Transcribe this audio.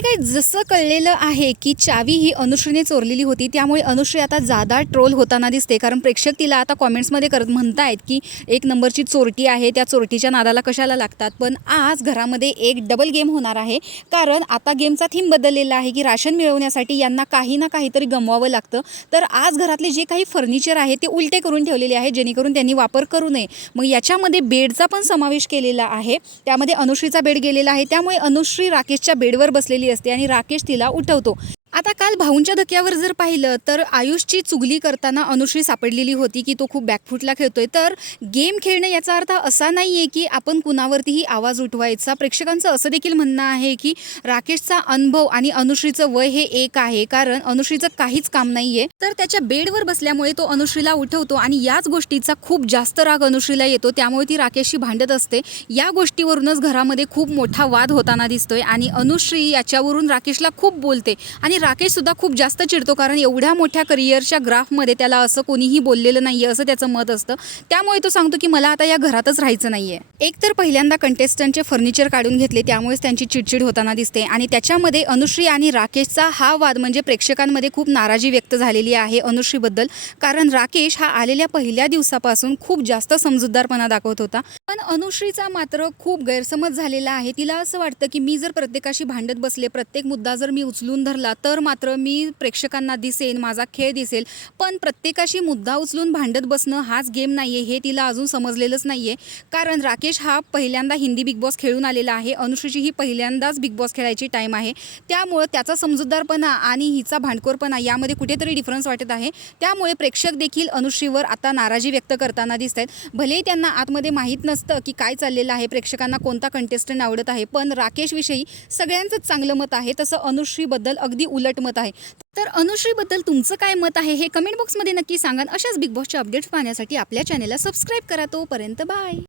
काय जसं कळलेलं आहे की चावी ही अनुश्रीने चोरलेली होती, त्यामुळे अनुश्री आता जादा ट्रोल होताना दिसते. कारण प्रेक्षक तिला आता कॉमेंट्समध्ये म्हणतायत की एक नंबरची चोरटी आहे, त्या चोरटीच्या नादाला कशाला लागतात. पण आज घरामध्ये एक डबल गेम होणार आहे. कारण आता गेमचा थीम बदललेला आहे की राशन मिळवण्यासाठी यांना काही ना काहीतरी गमवावं लागतं. तर आज घरातले जे काही फर्निचर आहे ते उलटे करून ठेवलेले आहे, जेणेकरून त्यांनी वापर करू नये. मग याच्यामध्ये बेडचा पण समावेश केलेला आहे. त्यामध्ये अनुश्रीचा बेड गेलेला आहे, त्यामुळे अनुश्री राकेशच्या बेडवर बसलेली असते आणि राकेश तिला उठवतो. आता काल भाऊंच्या धक्क्यावर जर पाहिलं तर आयुषची चुगली करताना अनुश्री सापडलेली होती की तो खूप बॅकफुटला खेळतोय. तर गेम खेळणं याचा अर्थ असा नाही आहे की आपण कुणावरतीही आवाज उठवायचा. प्रेक्षकांचं असं देखील म्हणणं आहे की राकेशचा अनुभव आणि अनुश्रीचं वय हे एक आहे, कारण अनुश्रीचं काहीच काम नाही आहे. तर त्याच्या बेडवर बसल्यामुळे तो अनुश्रीला उठवतो आणि याच गोष्टीचा खूप जास्त राग अनुश्रीला येतो, त्यामुळे ती राकेशशी भांडत असते. या गोष्टीवरूनच घरामध्ये खूप मोठा वाद होताना दिसतोय आणि अनुश्री याच्यावरून राकेशला खूप बोलते आणि राकेश सुद्धा खूप जास्त चिडतो, कारण एवढ्या मोठ्या करिअरच्या ग्राफमध्ये त्याला असं कोणीही बोललेलं नाहीये असं त्याचं मत असतं. त्यामुळे तो सांगतो की मला आता या घरातच राहायचं नाहीये. एक तर पहिल्यांदा कंटेस्टंटचे फर्निचर काढून घेतले, त्यामुळेच त्यांची चिडचिड होताना दिसते आणि त्याच्यामध्ये अनुश्री आणि राकेशचा हा वाद म्हणजे प्रेक्षकांमध्ये खूप नाराजी व्यक्त झालेली आहे अनुश्रीबद्दल. कारण राकेश हा आलेल्या पहिल्या दिवसापासून खूप जास्त समजूतदारपणा दाखवत होता, पण अनुश्रीचा मात्र खूप गैरसमज झालेला आहे. तिला असं वाटतं की मी जर प्रत्येकाशी भांडत बसले, प्रत्येक मुद्दा जर मी उचलून धरला तर मात्र मी प्रेक्षकांना दिसेन, माझा खेळ दिसेल. पण प्रत्येकाशी मुद्दा उचलून भांडत बसणं हाच गेम नाही आहे हे तिला अजून समजलेलंच नाही आहे. कारण राकेश हा पहिल्यांदा हिंदी बिग बॉस खेळून आलेला आहे, अनुश्रीची ही पहिल्यांदाच बिग बॉस खेळायची टाईम आहे. त्यामुळे त्याचा समजूतदारपणा आणि हिचा भांडखोरपणा यामध्ये कुठेतरी डिफरन्स वाटत आहे. त्यामुळे प्रेक्षक देखील अनुश्रीवर आता नाराजी व्यक्त करताना दिसत आहेत. भलेही त्यांना आतमध्ये माहीत नसतं की काय चाललेलं आहे, प्रेक्षकांना कोणता कंटेस्टंट आवडत आहे, पण राकेशविषयी सगळ्यांचंच चांगलं मत आहे, तसं अनुश्रीबद्दल अगदी उलट मत आहे. तर अनुश्रीबद्दल तुमचं काय मत आहे हे कमेंट बॉक्समध्ये नक्की सांगा. अशाच बिग बॉसच्या अपडेट्स पाहण्यासाठी आपल्या चॅनेलला सबस्क्राईब करा. तोपर्यंत बाय.